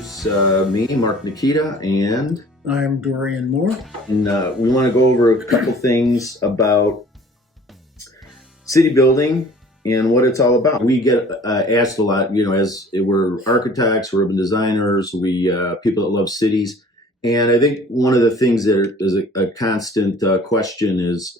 introduce me, Mark Nickita, and I'm Dorian Moore. And we want to go over a couple things about city building and what it's all about. We get asked a lot, as we're architects, we're urban designers, we people that love cities. And I think one of the things that is a constant question is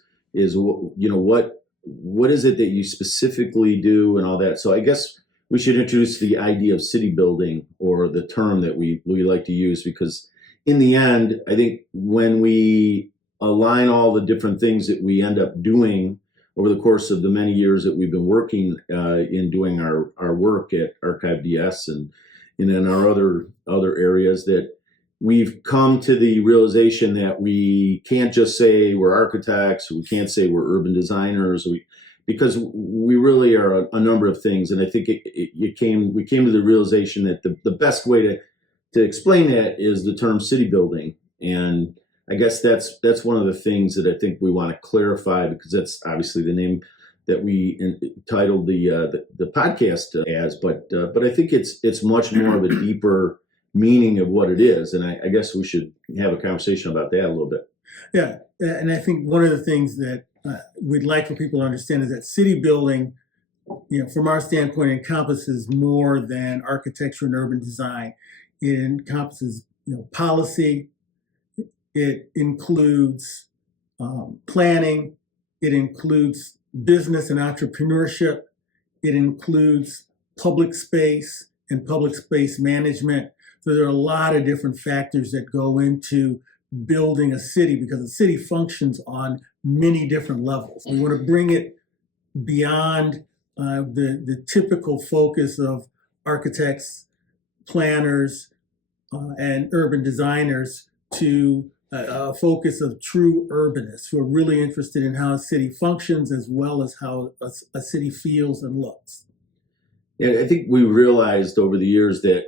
what is it that you specifically do and all that. So I guess we should introduce the idea of city building, or the term that we like to use, because in the end, I think when we align all the different things that we end up doing over the course of the many years that we've been working in doing our work at Archive DS and in our other areas, that we've come to the realization that we can't just say we're architects, we can't say we're urban designers, because we really are a number of things. And I think we came to the realization that the best way to explain that is the term city building. And I guess that's one of the things that I think we want to clarify, because that's obviously the name that we titled the podcast as. But I think it's much more of a deeper meaning of what it is. And I guess we should have a conversation about that a little bit. Yeah, and I think one of the things that we'd like for people to understand is that city building, from our standpoint, encompasses more than architecture and urban design. It encompasses, policy. It includes planning. It includes business and entrepreneurship. It includes public space and public space management. So there are a lot of different factors that go into building a city, because a city functions on many different levels. We want to bring it beyond the typical focus of architects, planners, and urban designers to a focus of true urbanists who are really interested in how a city functions as well as how a city feels and looks. Yeah, I think we realized over the years that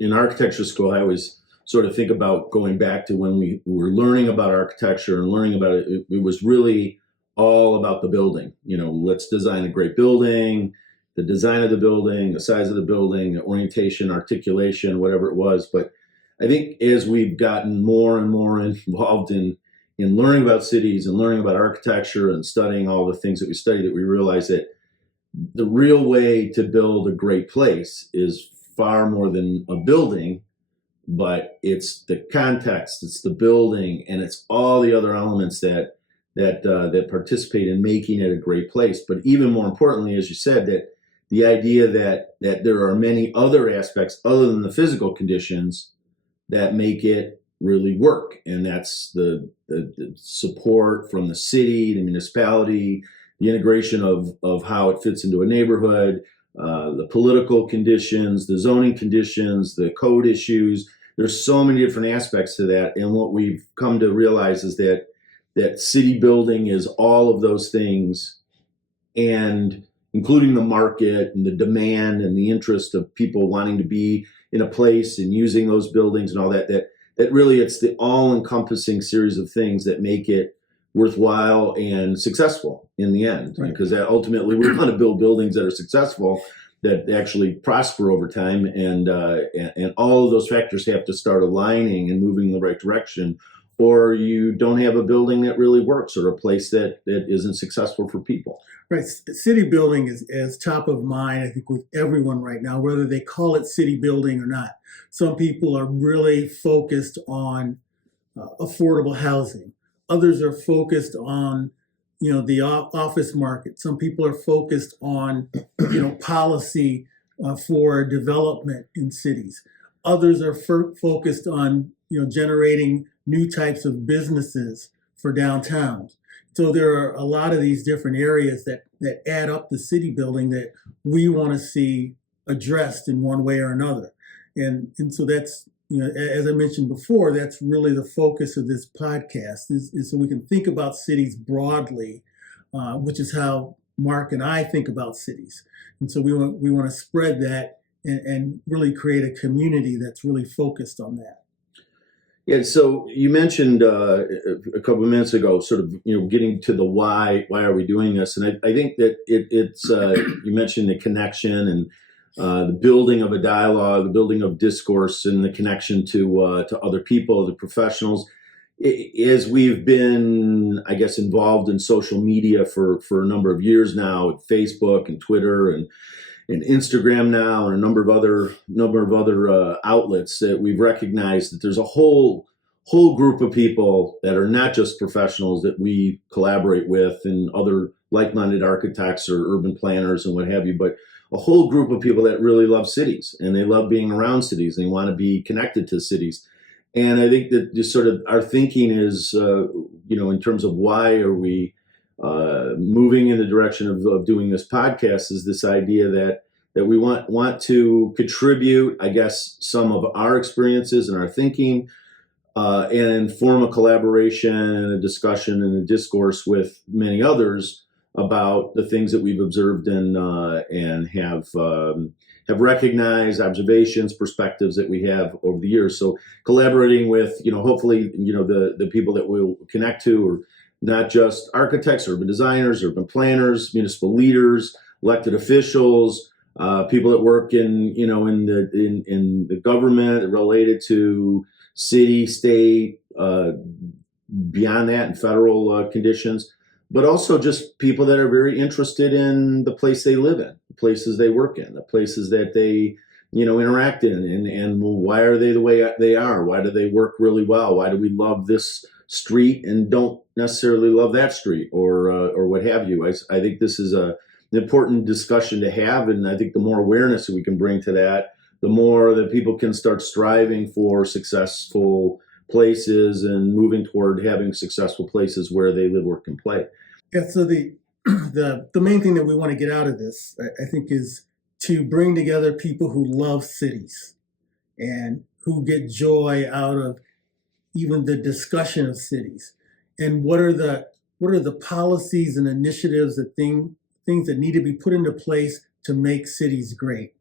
in architecture school, I always sort of think about going back to when we were learning about architecture and learning about it. It was really all about the building. Let's design a great building, the design of the building, the size of the building, the orientation, articulation, whatever it was. But I think as we've gotten more and more involved in learning about cities and learning about architecture and studying all the things that we study, that we realize that the real way to build a great place is far more than a building, but it's the context, it's the building, and it's all the other elements that participate in making it a great place. But even more importantly, as you said, that the idea that there are many other aspects other than the physical conditions that make it really work, and that's the support from the city, the municipality, the integration of how it fits into a neighborhood, the political conditions, the zoning conditions, the code issues. There's so many different aspects to that. And what we've come to realize is that city building is all of those things, and including the market and the demand and the interest of people wanting to be in a place and using those buildings and all that really it's the all-encompassing series of things that make it worthwhile and successful in the end. Right. Because ultimately we want to build buildings that are successful, that actually prosper over time, and all of those factors have to start aligning and moving in the right direction, or you don't have a building that really works, or a place that isn't successful for people. Right. City building is top of mind, I think, with everyone right now, whether they call it city building or not. Some people are really focused on affordable housing. Others are focused on, the office market. Some people are focused on, policy for development in cities. Others are focused on, generating new types of businesses for downtowns. So there are a lot of these different areas that add up the city building that we want to see addressed in one way or another. And so that's, as I mentioned before, that's really the focus of this podcast, is so we can think about cities broadly, which is how Mark and I think about cities. And so we want to spread that and really create a community that's really focused on that. Yeah, so you mentioned a couple of minutes ago, sort of, getting to the why are we doing this? And I think that it's you mentioned the connection, and the building of a dialogue, the building of discourse, and the connection to other people, the professionals. As we've been, I guess, involved in social media for a number of years now, with Facebook and Twitter and Instagram now, and a number of other outlets, that we've recognized that there's a whole group of people that are not just professionals that we collaborate with and other like-minded architects or urban planners and what have you, but a whole group of people that really love cities, and they love being around cities, and they want to be connected to cities. And I think that just sort of our thinking is, in terms of why are we moving in the direction of doing this podcast, is this idea that we want to contribute, I guess, some of our experiences and our thinking, and form a collaboration and a discussion and a discourse with many others about the things that we've observed and have recognized, observations, perspectives that we have over the years. So collaborating with, hopefully, the people that we'll connect to are not just architects, urban designers, urban planners, municipal leaders, elected officials, people that work in the government related to city, state, beyond that, and federal conditions, but also just people that are very interested in the place they live in, the places they work in, the places that they, interact in, and why are they the way they are? Why do they work really well? Why do we love this street and don't necessarily love that street, or what have you? I think this is an important discussion to have, and I think the more awareness that we can bring to that, the more that people can start striving for successful places and moving toward having successful places where they live, work, and play. Yeah, so the main thing that we want to get out of this, I think, is to bring together people who love cities and who get joy out of even the discussion of cities, and what are the policies and initiatives, the things that need to be put into place to make cities great.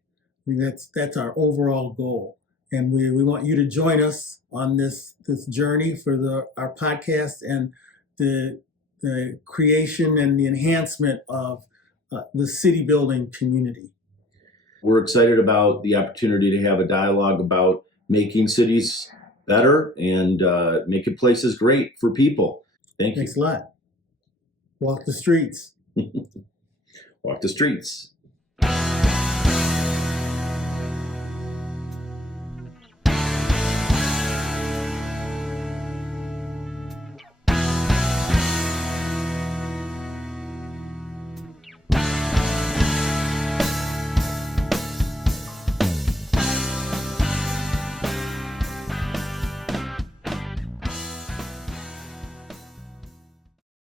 I mean, that's our overall goal, and we want you to join us on this journey for our podcast and the creation and the enhancement of the city building community. We're excited about the opportunity to have a dialogue about making cities better and making places great for people. Thank you. Thanks a lot. Walk the streets. Walk the streets.